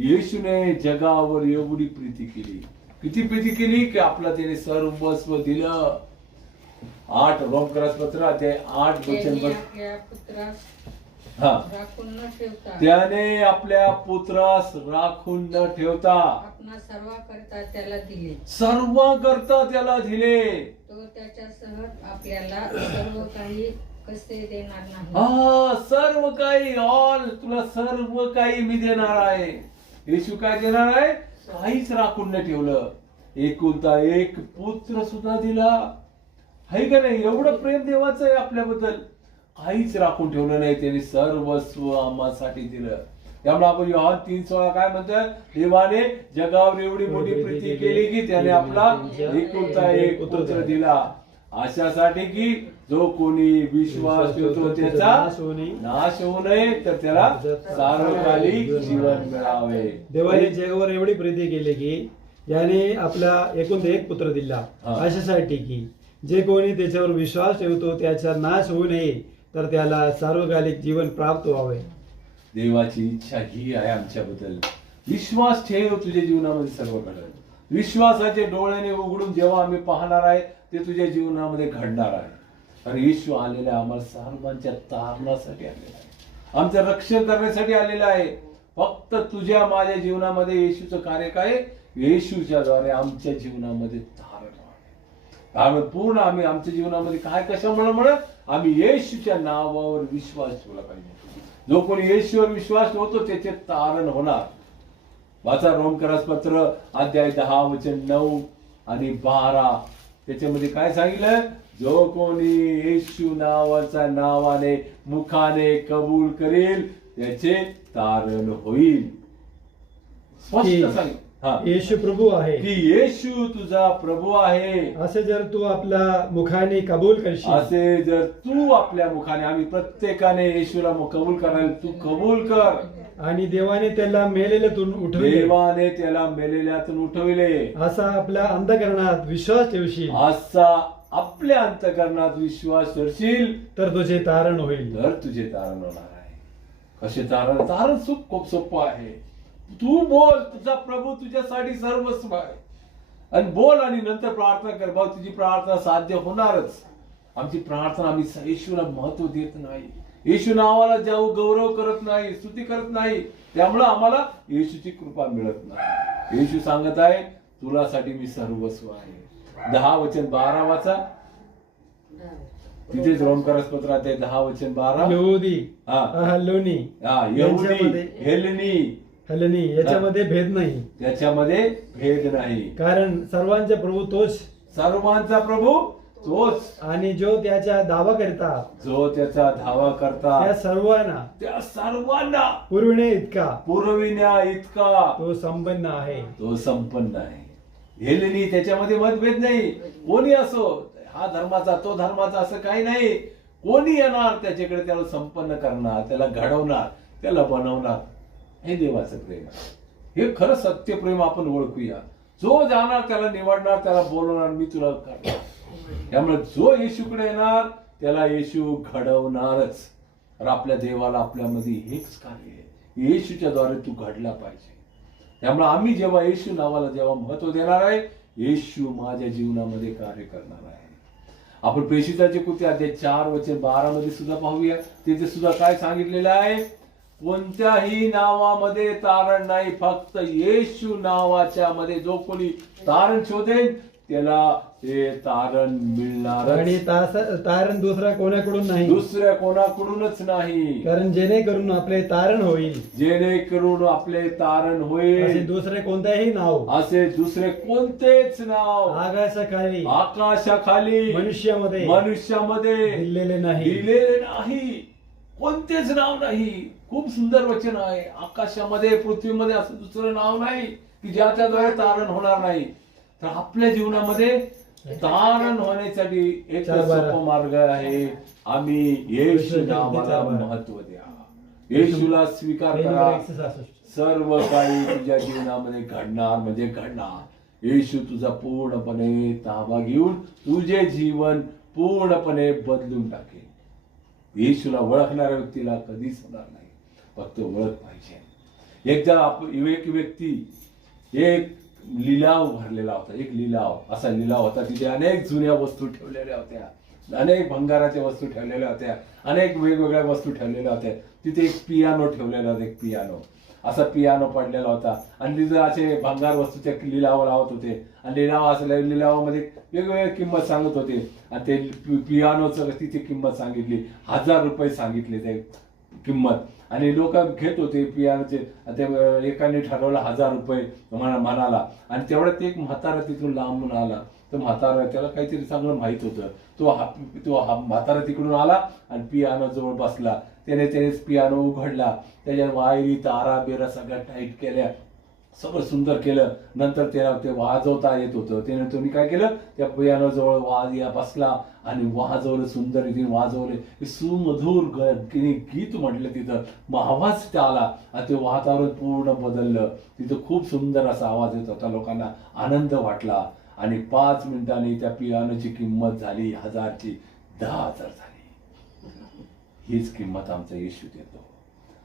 येशूने जगावर एवढी प्रीती केली. किती प्रीती केली की आपला त्याने सर्वस्व दिलं. आठ रोमकरास पत्र अध्याय आठ वचन हा. राखून न ठेवता त्याने आपल्या पुत्रास राखून न ठेवता सर्व करता त्याला दिले. सर्व करता त्याला दिले. तो त्याच्यासह आपल्याला सर्व काही कसे देणार नाही. हा सर्व काही ऑल तुला सर्व काही मी देणार आहे. येशू काय देणार आहे? काहीच राखून न ठेवलं. एकुलता एक पुत्र सुद्धा दिला. आहे का नाही? एवढं प्रेम देवाचं आहे आपल्याबद्दल. काहीच राखून ठेवलं नाही त्याने. सर्वस्व आम्हासाठी दिलं. त्यामुळे आपण योहान तीन सोळा काय म्हणतोय? देवाने जगावर एवढी मोठी प्रीती केली की त्याने आपला एकुलता एक पुत्र दिला. अशासाठी की जो कोणी विश्वास ठेवतो त्याचा नाश होऊ नये. तर त्याला सार्वकालिक जीवन मिळावे. देवाने जगावर एवढी प्रीती केली की याने आपला एकूण एक पुत्र दिला. अशासाठी की जे कोणी त्याच्यावर विश्वास ठेवतो त्याचा नाश होऊ नये तर त्याला सार्वकालिक जीवन प्राप्त व्हावे. देवाची इच्छा ही आहे आमच्याबद्दल. विश्वास ठेव तुझ्या जीवनामध्ये सर्व घडल विश्वासाचे डोळ्याने उघडून जेव्हा आम्ही पाहणार आहे ते तुझ्या जीवनामध्ये घडणार आहे. अरे येशू आलेला आहे आम्हाला सर्वांच्या तारणासाठी आलेला आहे. आमचं रक्षण करण्यासाठी आलेला आहे. फक्त तुझ्या माझ्या जीवनामध्ये येशूचं कार्य काय? येशूच्या द्वारे आमच्या जीवनामध्ये तारण व्हावे त्यामुळे पूर्ण आम्ही आमच्या जीवनामध्ये काय कशामुळे म्हणत आम्ही येशूच्या नावावर विश्वास ठेवला पाहिजे. जो कोणी येशूवर विश्वास ठेवतो त्याचे तारण होणार. वाचा रोमकरास पत्र अध्याय दहा वचन नऊ आणि बारा. त्याच्यामध्ये काय सांगितलं जो कोणी येशू नावाचा नावाने मुखाने कबूल करेल त्याचे तारण होईल. स्पष्ट हा. येशू प्रभू आहे. की येशू तुझा प्रभू आहे. असे जर तू आपल्या मुखाने कबूल करशील. असे जर तू आपल्या मुखाने आम्ही प्रत्येकाने येशूला कबूल करायला तू कबूल कर. आणि देवाने त्याला मेलेल्यातून उठविले. देवाने त्याला मेलेल्यातून उठविले. असा आपल्या अंधकरणात विश्वास ठेवशील. असा आपल्या अंतकरणात विश्वास करशील तर तुझे तारण होईल. तर तुझे तारण होणार आहे. कसे तारण? तारण सुख खूप सोपं आहे. तू बोल तुझा प्रभू तुझ्यासाठी सर्वस्व आहे. आणि बोल आणि नंतर प्रार्थना कर. भाऊ तुझी प्रार्थना साध्य होणारच. आमची प्रार्थना आम्ही येशूला महत्त्व देत नाही. येशू नावाला जाऊ गौरव करत नाही स्तुती करत नाही. त्यामुळं आम्हाला येशूची कृपा मिळत नाही. येशू सांगत आहे तुलासाठी मी सर्वस्व आहे. दहा वचन बारा वाचा. तिथेच रोमकारस पत्रात आहे दहा वचन बारा. यहुदी हा. हल्लोनी हा यहुदी यांच्यामध्ये- हेलनी. हल्लोनी याच्यामध्ये भेद नाही. त्याच्यामध्ये भेद नाही. कारण सर्वांचा प्रभू तोच. सर्वांचा प्रभू तोच आणि जो त्याचा दावा करता. जो त्याचा धावा करता. त्या सर्वांना. त्या सर्वांना. पुरविणे इतका. पुरविण्या इतका. तो संपन्न आहे. तो संपन्न आहे. हेलेनी त्याच्यामध्ये मतभेद नाही. कोणी असो हा धर्माचा तो धर्माचा असं काही नाही. कोणी येणार त्याच्याकडे त्याला संपन्न करणार त्याला घडवणार त्याला बनवणार हे देवाचं प्रेम आहे. हे खरं सत्य प्रेम आपण ओळखूया. जो जाणार त्याला निवडणार त्याला बोलवणार मी तुला करणार. त्यामुळे जो येशूकडे येणार त्याला येशू घडवणारच. तर आपल्या देवाला आपल्यामध्ये हेच कार्य आहे. येशूच्या द्वारे तू घडला पाहिजे. त्यामुळे आम्ही जेव्हा येशू नावाला जेव्हा महत्त्व देणार आहे येशू माझ्या जीवनामध्ये कार्य करणार आहे. आपण प्रेषिताचे कृती अध्याय चार वचन बारा मध्ये सुद्धा पाहूया. तिथे सुद्धा काय सांगितलेलं आहे? कोणत्याही नावामध्ये तारण नाही फक्त येशू नावाच्या मध्ये जो कोणी तारण शोधेल त्याला ते तारण मिळणार आणि तास- तारण दुसरा कोणाकडून नाही? दुसऱ्या कोणाकडूनच नाही. कारण जेणेकरून आपले तारण होईल. जेणेकरून आपले तारण असे होईल दुसरे कोणतेही नाव. असे दुसरे कोणतेच नाव. आकाशाखाली. आकाशाखाली. मनुष्यामध्ये. मनुष्यामध्ये. दिलेले नाही. दिलेले नाही. कोणतेच नाव नाही. खूप सुंदर वचन आहे. आकाशामध्ये पृथ्वीमध्ये असं दुसरं नाव नाही की ज्याच्याद्वारे तारण होणार नाही. तर आपल्या जीवनामध्ये तारण होण्यासाठी एक मार्ग आहे. आम्ही येशू नावाला. महत्त्व द्या. येशूला स्वीकार करा. सर्व काही तुझ्या जीवनामध्ये घडणार म्हणजे घडणार. येशू तुझा पूर्णपणे ताबा घेऊन तुझे जीवन पूर्णपणे बदलून टाकेल. येशूला ओळखणाऱ्या व्यक्तीला कधीच होणार नाही. फक्त ओळख पाहिजे. एकदा एक व्यक्ती एक लिलाव भरलेला होता एक लिलाव असा लिलाव होता तिथे अनेक जुन्या वस्तू ठेवलेल्या होत्या अनेक भंगाराच्या वस्तू ठेवलेल्या होत्या अनेक वेगवेगळ्या वस्तू ठेवलेल्या होत्या. तिथे एक पियानो ठेवलेला होता एक पियानो. असा पियानो पडलेला होता. आणि तिथे असे भंगार वस्तूच्या लिलाव लावत होते. आणि लिलाव असल्या लिलावामध्ये वेगवेगळ्या किंमत सांगत होते. आणि ते पियानोचं तिथे किंमत सांगितली. हजार रुपये सांगितले ते किंमत. आणि लोक घेत होते पियानोचे ते एकाने ठरवलं हजार रुपये म्हणा म्हणाला. आणि तेवढ्यात एक म्हातारा तिथून लांबून आला. तर म्हातारा त्याला काहीतरी चांगलं माहीत होतं. तो हा तो हा म्हातारा तिकडून आला आणि पियानो जवळ बसला. त्याने त्याने पियानो उघडला. त्याच्या वायरी तारा बेरा सगळ्या टाईट केल्या. सगळं सुंदर केलं. नंतर त्याला ते वाजवता येत होतं. त्याने तुम्ही काय केलं? त्या पियानोजवळ वाज या बसला. आणि वाजवलं सुंदर रीतीने वाजवले. सुमधूर सुमधुर तिने गीत म्हटलं तिथं. मग आवाज त्या आला आणि ते वातावरण पूर्ण बदललं. तिथं खूप सुंदर असा आवाज येत होता. लोकांना आनंद वाटला. आणि पाच मिनिटांनी त्या पियानोची किंमत झाली. हजारची दहा हजार झाली. हीच किंमत आमचा येशू देतो.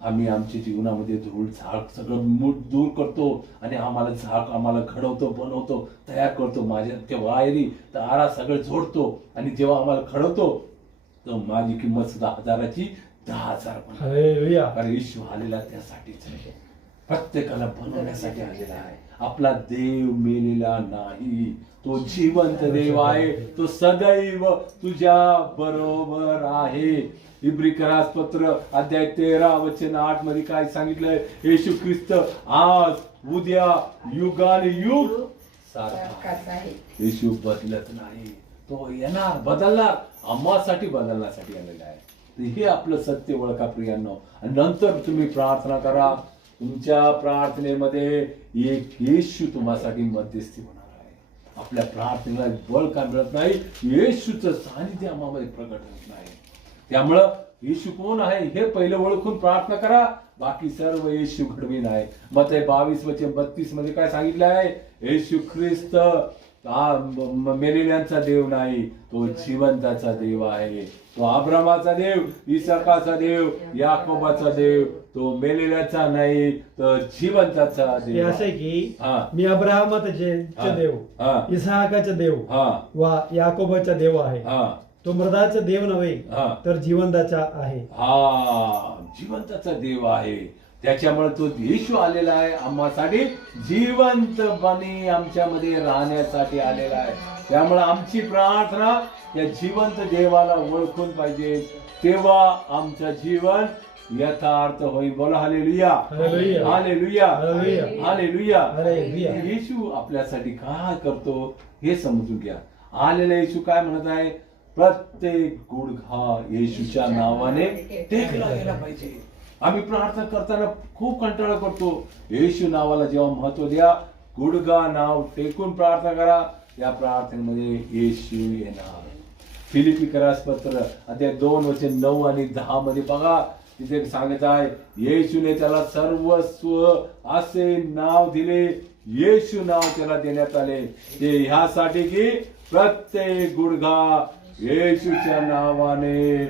आम्ही आमच्या जीवनामध्ये धूळ झाक सगळं मूठ दूर करतो आणि आम्हाला झाक आम्हाला घडवतो बनवतो तयार करतो. माझ्या त्या वायरी तारा सगळं जोडतो आणि जेव्हा आम्हाला घडवतो तर माझी किंमत सुद्धा हजाराची दहा हजार कारण येशू आलेला त्यासाठीच आहे. प्रत्येकाला बनवण्यासाठी आलेला आहे. आपला देव मेलेला नाही. तो जिवंत देव आहे. तो सदैव तुझ्या बरोबर आहे. इब्रिकरास पत्र अध्याय तेरा वचन आठमध्ये काय सांगितलंय? येशू ख्रिस्त आज उद्या युगाने युग सारखा येशू बदलत नाही. तो येणार बदलणार. आम्हासाठी बदलण्यासाठी आलेला आहे. हे आपलं सत्य ओळखा प्रियांनो. आणि नंतर तुम्ही प्रार्थना करा. तुमच्या प्रार्थनेमध्ये एक येशू तुम्हासाठी मध्यस्थी होणार आहे. आपल्या प्रार्थनेला बळ का मिळत नाही? येशूचं सानिध्य आम्हामध्ये प्रकट होत नाही. त्यामुळं येशू कोण आहे हे पहिलं ओळखून प्रार्थना करा. बाकी सर्व येशू घडवीन आहे. मग ते बावीस वचन बत्तीसमध्ये काय सांगितलं आहे? येशू ख्रिस्त मेलेल्यांचा देव नाही. तो जिवंताचा देव आहे. तो आब्रमाचा देव इसाकाचा देव याकोबाचा देव तो मेलेल्याचा नाही तर जिवंताचा ते देव. असं की हा. मी अब्राहमाचा हा. देव हा. इसाहाकाचा देव हा. वा याकोबाचा देव आहे. हा. तो मृदाचा देव नव्हे हा. तर जिवंताचा आहे. हा जिवंताचा देव आहे. त्याच्यामुळे तो येशू आलेला आहे आम्हासाठी जिवंतपणे आमच्यामध्ये राहण्यासाठी आलेला आहे. त्यामुळे आमची प्रार्थना या जिवंत देवाला ओळखून पाहिजे. तेव्हा आमचं जीवन यथार्थ होईल बोला हालेलुया. हालेलुया. हालेलुया. हालेलुया. हालेलुया. हालेलुया. येशू आपल्यासाठी काय करतो हे समजून घ्या. आलेला येशू काय म्हणत आहे? प्रत्येक गुडघा येशूच्या नावाने टेकला गेला पाहिजे. आम्ही प्रार्थना करताना खूप कंटाळा करतो. येशू नावाला जेव्हा महत्त्व द्या गुडघा नाव टेकून प्रार्थना करा. या प्रार्थनेमध्ये येशू येणार. फिलिपी करास पत्र अध्याय दोन वचन नऊ आणि दहा मध्ये बघा. तिथे सांगत आहे येशूने त्याला सर्वस्व असे नाव दिले. येशू नाव त्याला देण्यात आले. ते ह्यासाठी की प्रत्येक गुडघा येशूच्या नावाने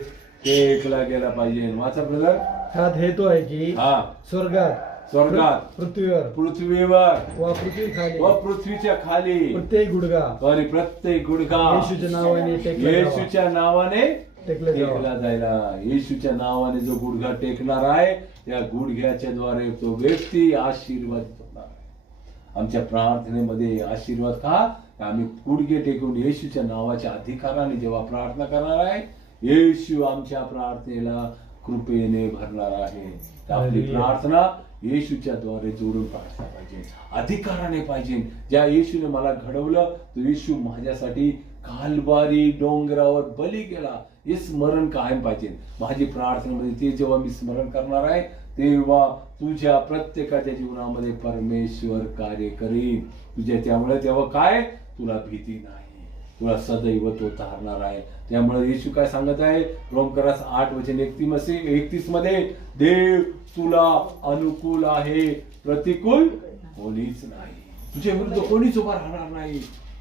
टेकला गेला पाहिजे. वाचा ब्रदर ह्यात हेतू आहे की हा. स्वर्गात स्वर्गात. पृथ्वीवर. पृथ्वीवर. वा पृथ्वी खाली. व पृथ्वीच्या खाली. प्रत्येक गुडगा आणि प्रत्येक गुडघा. येशूच्या नावाने. येशूच्या नावाने टेकला जायला. येशूच्या नावाने जो गुडघा टेकणार आहे त्या गुडघ्याच्या द्वारे तो व्यक्ती आशीर्वादित होणार आहे. आमच्या प्रार्थनेमध्ये आशीर्वाद का आम्ही गुडघे टेकून येशूच्या नावाच्या अधिकाराने जेव्हा प्रार्थना करणार आहे येशू आमच्या प्रार्थनेला कृपेने भरणार आहे. आपली. प्रार्थना येशूच्या द्वारे जोडून प्रार्थना पाहिजे. अधिकाराने पाहिजे. ज्या येशूने मला घडवलं तो येशू माझ्यासाठी कालबारी डोंगरावर बली गेला हे स्मरण कायम पाहिजे. माझी प्रार्थनेमध्ये ते जेव्हा मी स्मरण करणार आहे तेव्हा तुझ्या प्रत्येकाच्या जीवनामध्ये परमेश्वर कार्य करीन. तुझ्या त्यामुळे तेव्हा काय? तुला भीती नाही. तुला सदैव तो तारणार आहे. त्यामुळे येशू काय सांगत आहे? रोमकरास आठ वचन एकतीस एकतीसमध्ये देव तुला अनुकूल आहे प्रतिकूल कोणीच नाही. तुझ्या विरुद्ध कोणीच उभा राहणार नाही.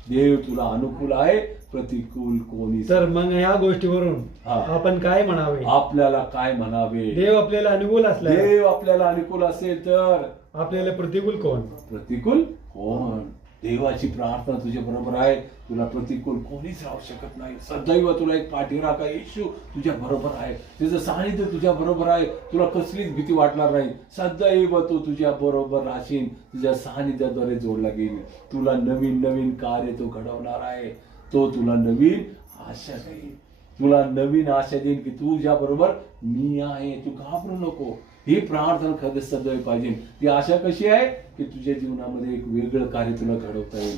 देव तुला अनुकूल आहे प्रतिकूल कोणी तर मग या गोष्टीवरून हा. आपण काय म्हणावे? आपल्याला काय म्हणावे? देव आपल्याला अनुकूल असला देव आपल्याला अनुकूल असेल तर? आपल्याला प्रतिकूल कोण? प्रतिकूल कोण? देवाची प्रार्थना तुझ्या बरोबर आहे. तुला प्रतिकूल कोणीच राहू शकत नाही. सदैव तुला एक पाठीराखा येशू तुझ्या बरोबर आहे. त्याचं सानिध्य तुझ्या बरोबर आहे. तुला कसलीच भीती वाटणार नाही. सदैव तो तुझ्या बरोबर राहशील तुझ्या सानिध्याद्वारे जोडला गेली. तुला नवीन नवीन कार्य तो घडवणार आहे. तो तुला नवीन आशा देईल तुला नवीन आशा देईन की तुझ्या बरोबर मी आहे. तू घाबरू नको. ही प्रार्थना खरंच सदैव पाहिजे. ती आशा कशी आहे? की तुझ्या जीवनामध्ये एक वेगळं कार्य तुला घडवता येईल.